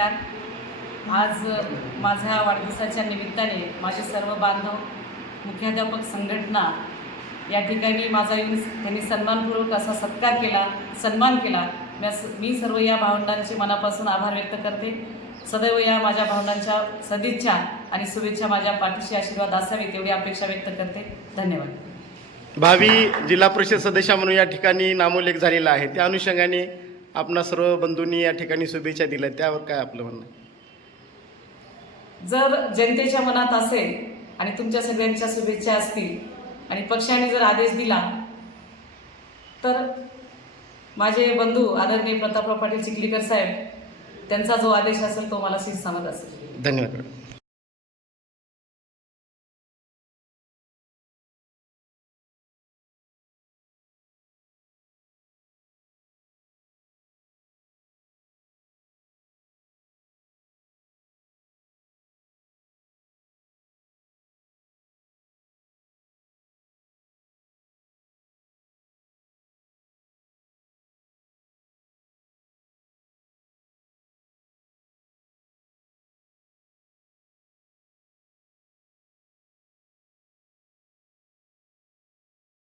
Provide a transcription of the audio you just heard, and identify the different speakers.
Speaker 1: नमस्कार. आज माझ्या वाढदिवसाच्या निमित्ताने माझे सर्व बांधव मुख्याध्यापक संघटना या ठिकाणी माझा येऊन त्यांनी सन्मानपूर्वक असा सत्कार केला सन्मान केला. मी स- मी सर्व या भावंडांचे मनापासून आभार व्यक्त करते. सदैव या माझ्या भावंडांच्या सदिच्छा आणि शुभेच्छा माझ्या पाठीशी आशीर्वाद असावेत एवढी अपेक्षा व्यक्त करते. धन्यवाद.
Speaker 2: भावी जिल्हा परिषद सदस्य म्हणून या ठिकाणी नामोल्लेख झालेला आहे. त्या अनुषंगाने आपणा सर्व बंधूंनी या ठिकाणी शुभेच्छा दिल्या. त्यावर काय आपलं म्हणणं?
Speaker 1: जर जनतेच्या मनात असेल आणि तुमच्या सगळ्यांच्या शुभेच्छा असतील आणि पक्षाने जर आदेश दिला तर माझे बंधू आदरणीय प्रतापराव पाटील चिखलीकर साहेब त्यांचा जो आदेश असेल तो मला शिरसावत असेल.
Speaker 2: धन्यवाद.